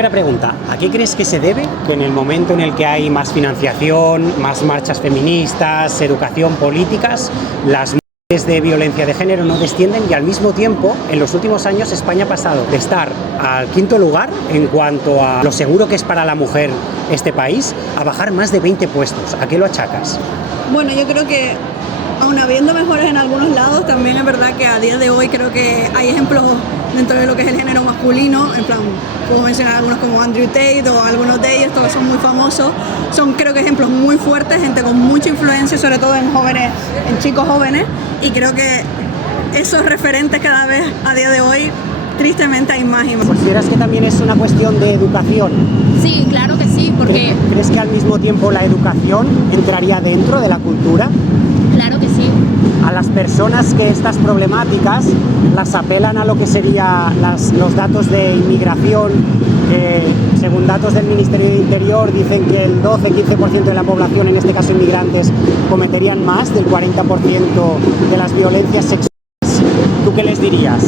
Primera pregunta, ¿a qué crees que se debe que en el momento en el que hay más financiación, más marchas feministas, educación, políticas, las muertes de violencia de género no descienden y al mismo tiempo, en los últimos años España ha pasado de estar al quinto lugar en cuanto a lo seguro que es para la mujer este país, a bajar más de 20 puestos? ¿A qué lo achacas? Bueno, yo creo que aun habiendo mejores en algunos lados, también es verdad que a día de hoy creo que hay ejemplos dentro de lo que es el género masculino, en plan, puedo mencionar algunos como Andrew Tate o algunos de ellos, todos son muy famosos, son creo que ejemplos muy fuertes, gente con mucha influencia, sobre todo en jóvenes, en chicos jóvenes, y creo que esos referentes cada vez a día de hoy, tristemente hay más y más. ¿Consideras que también es una cuestión de educación? Sí, claro que sí, porque... ¿Crees que al mismo tiempo la educación entraría dentro de la cultura? Claro que sí. A las personas que estas problemáticas las apelan a lo que serían los datos de inmigración, que según datos del Ministerio de Interior dicen que el 12-15% de la población, en este caso inmigrantes, cometerían más del 40% de las violencias sexuales. ¿Tú qué les dirías?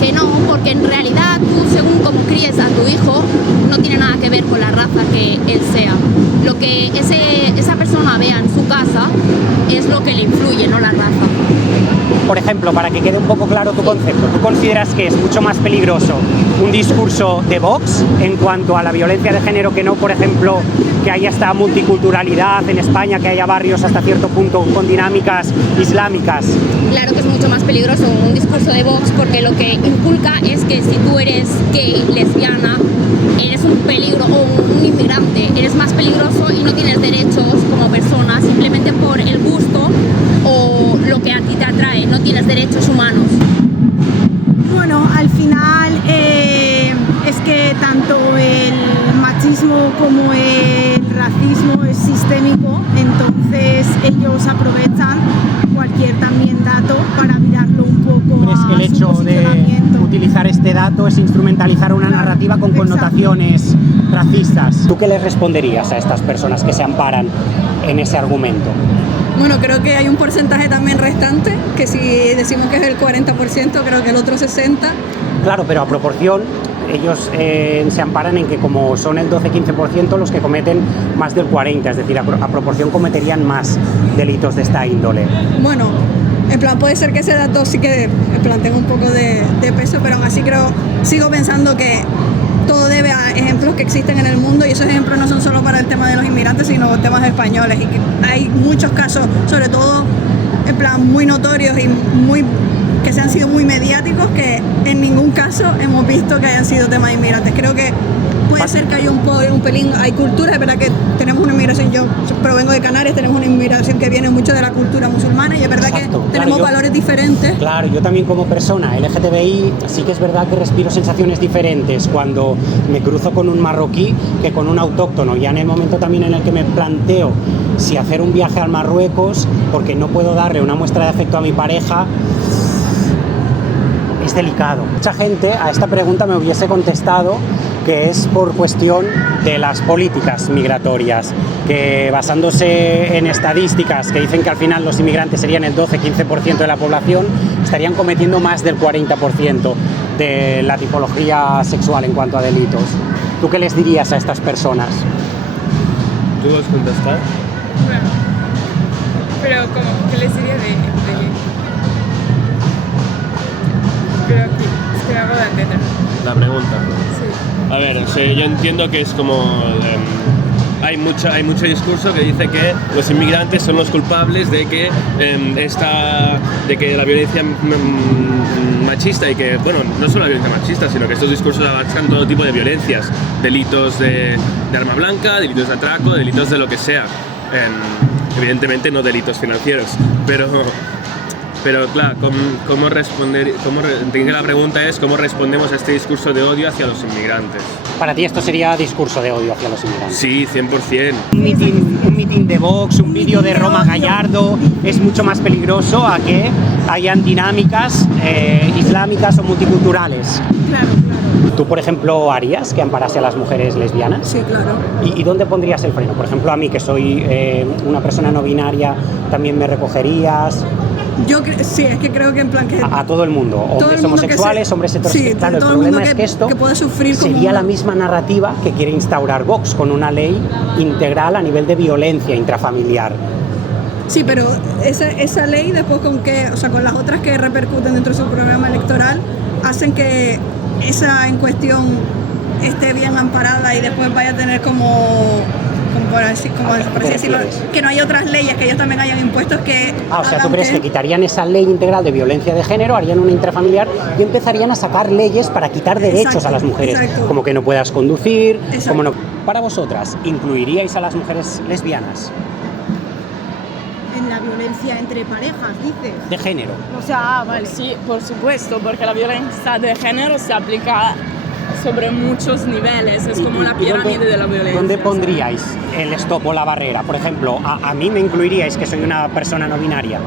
Que no, porque en realidad tú, según cómo críes a tu hijo, no tiene nada que ver con la raza que él sea. Lo que esa persona vea en su casa es lo que le influye, no la raza. Por ejemplo, para que quede un poco claro tu concepto, ¿tú consideras que es mucho más peligroso un discurso de Vox en cuanto a la violencia de género que no, por ejemplo, que haya esta multiculturalidad en España, que haya barrios hasta cierto punto con dinámicas islámicas? Claro que es mucho más peligroso un discurso de Vox, porque lo que inculca es que si tú eres gay, lesbiana, eres un peligro, o un inmigrante, eres más peligroso y no tienes derechos como persona simplemente por el gusto o lo que a ti te atrae, no tienes derechos humanos. Bueno, al final es que tanto el machismo como el racismo es sistémico, entonces ellos aprovechan cualquier también dato para virarlo un poco. ¿Crees que el a su hecho de posicionamiento? utilizar este dato es instrumentalizar una narrativa con connotaciones racistas? ¿Tú qué les responderías a estas personas que se amparan en ese argumento? Bueno, creo que hay un porcentaje también restante, que si decimos que es el 40%, creo que el otro 60%. Claro, pero a proporción, ellos se amparan en que como son el 12-15% los que cometen más del 40%, es decir, a proporción cometerían más delitos de esta índole. Bueno, en plan puede ser que ese dato sí que en plan tenga un poco de peso, pero aún así sigo pensando que todo debe a ejemplos que existen en el mundo, y esos ejemplos no son solo para el tema de los inmigrantes, sino temas españoles, y que hay muchos casos, sobre todo en plan muy notorios y que se han sido muy mediáticos, que en ningún caso hemos visto que hayan sido temas de inmigrantes. Creo que puede ser que haya un pelín, hay cultura, es verdad que tenemos una inmigración, yo provengo de Canarias, tenemos una inmigración que viene mucho de la cultura musulmana, y es verdad. Exacto, que tenemos valores diferentes. Claro, yo también como persona LGTBI sí que es verdad que respiro sensaciones diferentes cuando me cruzo con un marroquí que con un autóctono, ya en el momento también en el que me planteo si hacer un viaje al Marruecos porque no puedo darle una muestra de afecto a mi pareja. Es delicado. Mucha gente a esta pregunta me hubiese contestado que es por cuestión de las políticas migratorias, que basándose en estadísticas que dicen que al final los inmigrantes serían el 12-15% de la población, estarían cometiendo más del 40% de la tipología sexual en cuanto a delitos. ¿Tú qué les dirías a estas personas? ¿Tú vas a contestar? Bueno, pero ¿cómo? ¿Qué les diría de Pero aquí, es que me hago de entender. La pregunta. Sí. A ver, yo entiendo que es como... hay mucho discurso que dice que los inmigrantes son los culpables de que de que la violencia machista, y que, bueno, no solo la violencia machista, sino que estos discursos abarcan todo tipo de violencias, delitos de arma blanca, delitos de atraco, delitos de lo que sea. Evidentemente no delitos financieros, pero claro, ¿cómo responder? La pregunta es ¿cómo respondemos a este discurso de odio hacia los inmigrantes? Para ti esto sería discurso de odio hacia los inmigrantes. Sí, 100%. Un mitin de Vox, un vídeo de Roma Gallardo es mucho más peligroso a que hayan dinámicas islámicas o multiculturales. Claro. ¿Tú, por ejemplo, harías que amparase a las mujeres lesbianas? Sí, claro. ¿Y dónde pondrías el freno? Por ejemplo, a mí, que soy una persona no binaria, ¿también me recogerías? Sí, es que creo que en plan que... A todo el mundo, hombres el mundo homosexuales, hombres heterosexuales. Sí, Claro, el todo el problema mundo es que esto que puede sufrir como sería la misma narrativa que quiere instaurar Vox con una ley integral a nivel de violencia intrafamiliar. Sí, pero esa ley después con las otras que repercuten dentro de su programa electoral hacen que esa en cuestión esté bien amparada y después vaya a tener por así decirlo, que no hay otras leyes que ellos también hayan impuestos que... O sea, ¿tú crees que quitarían esa ley integral de violencia de género, harían una intrafamiliar y empezarían a sacar leyes para quitar derechos a las mujeres? Exacto. Como que no puedas conducir, Exacto. como no... Para vosotras, ¿incluiríais a las mujeres lesbianas? En la violencia entre parejas, dices. De género. O sea, vale. Sí, por supuesto, porque la violencia de género se aplica sobre muchos niveles, es como la pirámide de la violencia. ¿Dónde pondríais el stop o la barrera? Por ejemplo, a mí me incluiríais que soy una persona no binaria.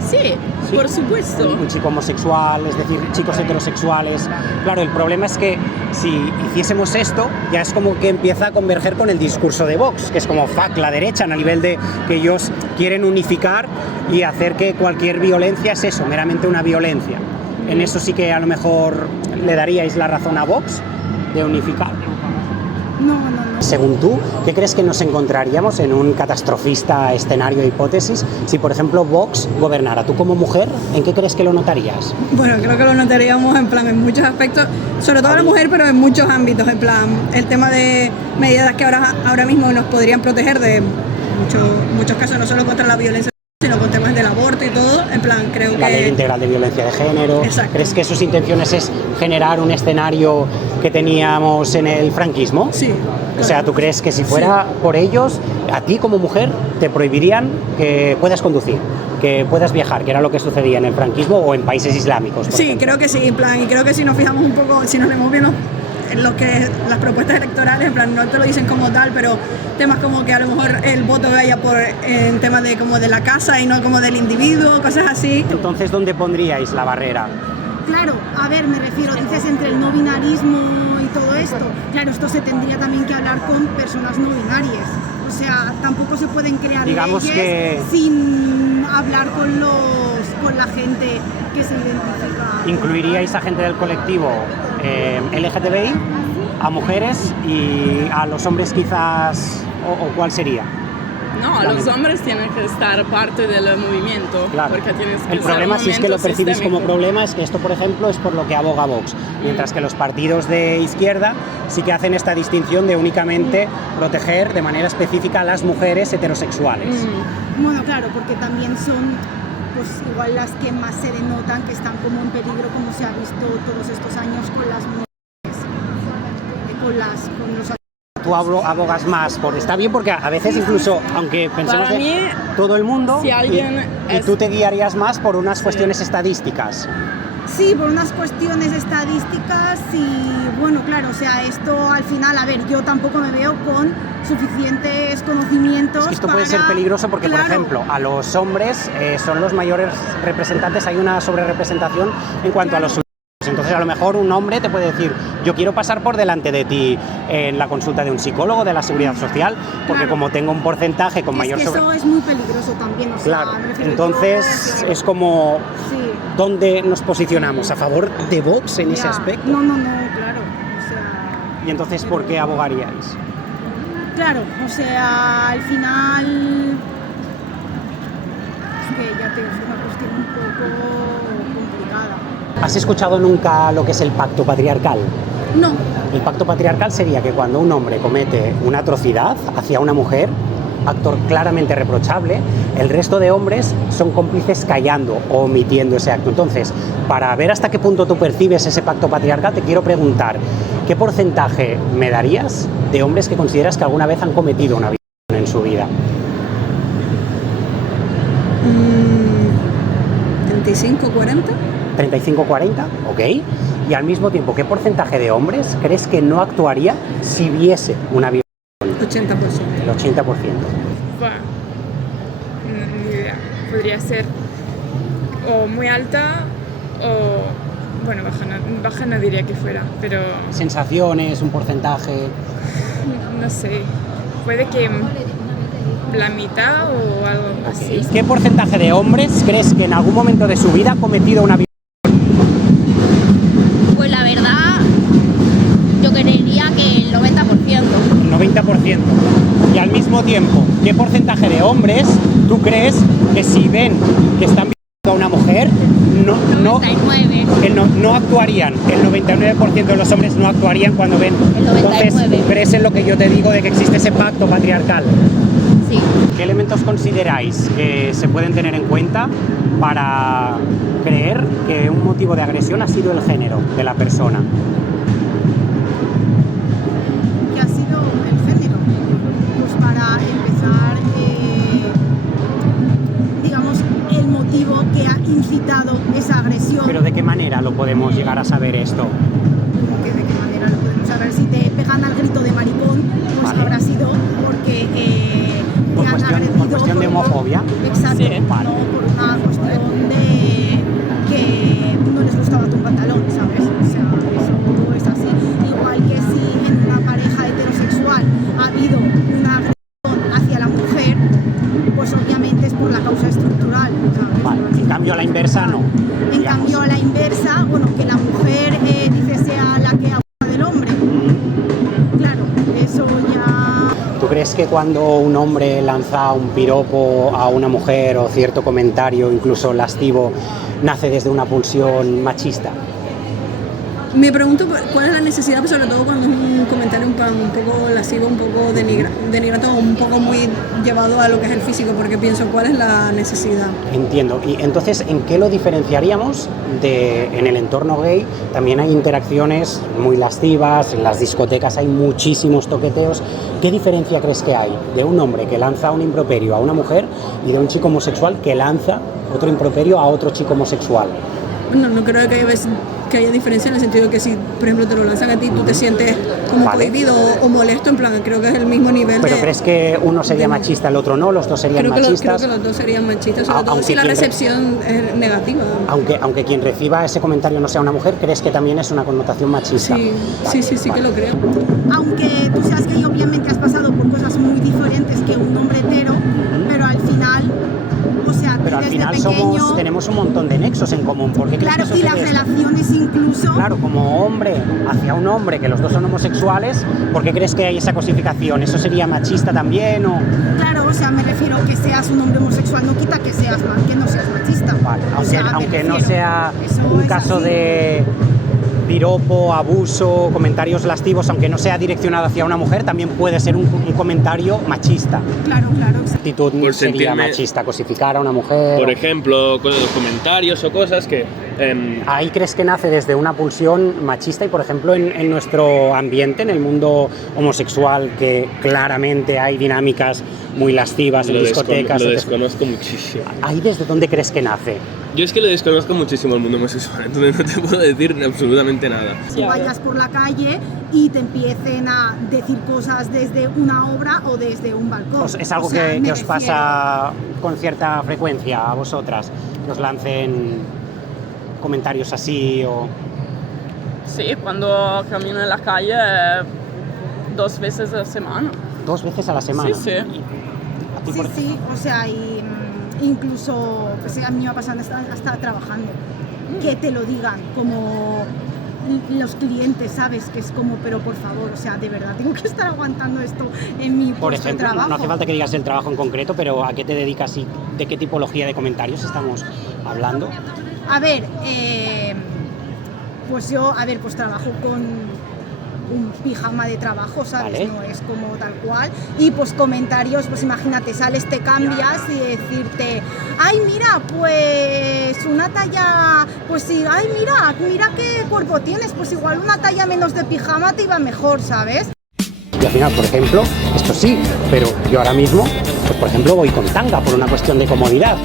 Sí, Sí. por supuesto. Un chico homosexual, es decir, chicos heterosexuales. Claro, el problema es que si hiciésemos esto, ya es como que empieza a converger con el discurso de Vox, que es como fuck la derecha, a nivel de que ellos quieren unificar y hacer que cualquier violencia es eso, meramente una violencia. En eso sí que a lo mejor le daríais la razón a Vox de unificar. No. Según tú, ¿qué crees que nos encontraríamos en un catastrofista escenario de hipótesis si, por ejemplo, Vox gobernara? Tú como mujer, ¿en qué crees que lo notarías? Bueno, creo que lo notaríamos en plan en muchos aspectos, sobre todo a la mujer, pero en muchos ámbitos, en plan el tema de medidas que ahora mismo nos podrían proteger de muchos casos, no solo contra la violencia, sino con temas del aborto y todo, en plan creo que... La ley integral de violencia de género. Exacto. ¿Crees que sus intenciones es generar un escenario que teníamos en el franquismo? Sí. O sea, ¿tú crees que si fuera por ellos, a ti como mujer te prohibirían que puedas conducir, que puedas viajar, que era lo que sucedía en el franquismo o en países islámicos? Sí, ejemplo? creo que sí, en plan, y creo que si nos fijamos un poco, si nos vemos bien en lo que las propuestas electorales, en plan, no te lo dicen como tal, pero temas como que a lo mejor el voto vaya en temas de como de la casa y no como del individuo, cosas así. Entonces, ¿dónde pondríais la barrera? Claro, a ver, me refiero, dices entre el no binarismo y todo esto. Claro, esto se tendría también que hablar con personas no binarias. O sea, tampoco se pueden crear Digamos leyes que... sin hablar con la gente que se identifica. ¿Incluiríais a gente del colectivo LGTBI, a mujeres y a los hombres quizás, o cuál sería? No, los hombres tienen que estar parte del movimiento. Claro. Porque tienes que El problema, ser si es que lo movimiento percibís como sistémico. problema, es que esto, por ejemplo, es por lo que aboga Vox. Mientras que los partidos de izquierda sí que hacen esta distinción de únicamente proteger de manera específica a las mujeres heterosexuales. Bueno, claro, porque también son pues igual las que más se denotan que están como en peligro, como se ha visto todos estos años con las mujeres, con los... Tú abogas más por... Está bien porque a veces incluso, aunque pensemos Para mí, todo el mundo, si alguien y tú te guiarías más por unas cuestiones estadísticas. Sí, por unas cuestiones estadísticas y bueno, claro, o sea, esto al final, a ver, yo tampoco me veo con suficientes conocimientos. Es que esto puede ser peligroso porque, claro, por ejemplo, a los hombres son los mayores representantes, hay una sobrerepresentación en cuanto a los... Entonces, a lo mejor un hombre te puede decir, yo quiero pasar por delante de ti en la consulta de un psicólogo de la Seguridad Social, porque claro, como tengo un porcentaje con mayor es que eso es muy peligroso también, o sea, Claro, me refiero entonces yo, es como... sí. ¿Dónde nos posicionamos? ¿A favor de Vox en ese Ya. aspecto? No, claro, o sea... Y entonces, ¿por qué abogaríais? Claro, o sea, al final... Es que ya te digo, es una cuestión un poco complicada. ¿Has escuchado nunca lo que es el pacto patriarcal? No, El pacto patriarcal sería que cuando un hombre comete una atrocidad hacia una mujer, acto claramente reprochable, el resto de hombres son cómplices callando o omitiendo ese acto. Entonces, para ver hasta qué punto tú percibes ese pacto patriarcal, te quiero preguntar, ¿qué porcentaje me darías de hombres que consideras que alguna vez han cometido una violación en su vida? 35, 40. 35-40, ok. Y al mismo tiempo, ¿qué porcentaje de hombres crees que no actuaría si viese una violación? 80%. El 80%. Buah, ni idea. Podría ser o muy alta o... Bueno, baja no diría que fuera, pero Sensaciones, un porcentaje. no sé. Puede que la mitad o algo así. ¿Qué porcentaje de hombres crees que en algún momento de su vida ha cometido una violación? Pues la verdad, yo creería que el 90%. El 90%. Y al mismo tiempo, ¿qué porcentaje de hombres tú crees que si ven que están violando a una mujer, no actuarían? El 99% de los hombres no actuarían cuando ven. El 99. Entonces, ¿crees en lo que yo te digo de que existe ese pacto patriarcal? Sí. ¿Qué elementos consideráis que se pueden tener en cuenta para creer que un motivo de agresión ha sido el género de la persona? ¿Qué ha sido el género? Pues para empezar, digamos, el motivo que ha incitado esa agresión. ¿Pero de qué manera lo podemos llegar a saber esto? ¿De qué manera lo podemos saber? Si te pegan al grito de maricón, pues Vale. habrá sido porque Por te han agredido. por cuestión de homofobia. Exacto, Sí. Vale. no por una cuestión de que no les gustaba tu pantalón, ¿sabes? O sea, eso es así. Igual que si en una pareja heterosexual ha habido una agresión hacia la mujer, pues obviamente es por la causa estructural, ¿sabes? Vale. En cambio, a la inversa no. En digamos. cambio, a la inversa, bueno, que la mujer dice sea la que abusa del hombre. Claro, eso ya... ¿Tú crees que cuando un hombre lanza un piropo a una mujer o cierto comentario, incluso lascivo, nace desde una pulsión machista? Me pregunto cuál es la necesidad, pues, sobre todo cuando es un comentario un poco lascivo, un poco denigrante, un poco muy llevado a lo que es el físico, porque pienso, ¿cuál es la necesidad? Entiendo. Y entonces, ¿en qué lo diferenciaríamos en el entorno gay? También hay interacciones muy lascivas, en las discotecas hay muchísimos toqueteos. ¿Qué diferencia crees que hay de un hombre que lanza un improperio a una mujer y de un chico homosexual que lanza otro improperio a otro chico homosexual? Bueno, no creo que haya diferencia en el sentido de que si, por ejemplo, te lo lanzan a ti, tú te sientes como Vale. cohibido o molesto, en plan, creo que es el mismo nivel. ¿Pero crees que uno sería machista, el otro no? ¿Los dos serían creo machistas? que los dos serían machistas, sobre todo Aunque si la quien recepción es negativa. Aunque quien reciba ese comentario no sea una mujer, ¿crees que también es una connotación machista? Sí que lo creo. Aunque tú seas que obviamente has pasado por cosas muy diferentes que un hombre hetero, pero al final, o sea, Pero al desde final pequeño... tenemos un montón de nexos en común. ¿Por qué crees Claro, que y las sucede esto? relaciones incluso... Claro, como hombre hacia un hombre, que los dos son homosexuales, ¿por qué crees que hay esa cosificación? ¿Eso sería machista también o...? Claro, o sea, me refiero que seas un hombre homosexual no quita que no seas machista. Vale, O sea, me aunque no refiero, sea eso un es caso así. de piropo, abuso, comentarios lascivos, aunque no sea direccionado hacia una mujer, también puede ser un comentario machista. Claro, exacto. Actitud Por sería sentirme- machista, cosificar a una mujer. Por ejemplo, comentarios o cosas que... Ahí crees que nace desde una pulsión machista y, por ejemplo, en nuestro ambiente, en el mundo homosexual, que claramente hay dinámicas muy lascivas en discotecas. Lo desconozco muchísimo. ¿Ahí desde dónde crees que nace? Yo es que lo desconozco muchísimo el mundo homosexual, entonces no te puedo decir absolutamente nada. Si vayas por la calle y te empiecen a decir cosas desde una obra o desde un balcón. Pues es algo O sea, que me os refiero- pasa con cierta frecuencia a vosotras, que os lancen comentarios así o... Sí, cuando camino en la calle 2 veces a la semana. 2 veces a la semana. Sí, sí. ¿Y a ti Sí, por- sí, o sea, y incluso, pues a mí me ha pasado hasta trabajando, que te lo digan, como los clientes, ¿sabes? Que es como, pero por favor, o sea, de verdad, tengo que estar aguantando esto en mi Por puesto de ejemplo, trabajo. no hace falta que digas el trabajo en concreto, pero ¿a qué te dedicas y de qué tipología de comentarios estamos hablando? A ver, pues yo, pues trabajo con un pijama de trabajo, ¿sabes? Vale. No es como tal cual. Y pues comentarios, pues imagínate, sales, te cambias y decirte, ay, mira, pues una talla, pues sí, ay, mira qué cuerpo tienes, pues igual una talla menos de pijama te iba mejor, ¿sabes? Y al final, por ejemplo, esto sí, pero yo ahora mismo, pues por ejemplo, voy con tanga por una cuestión de comodidad.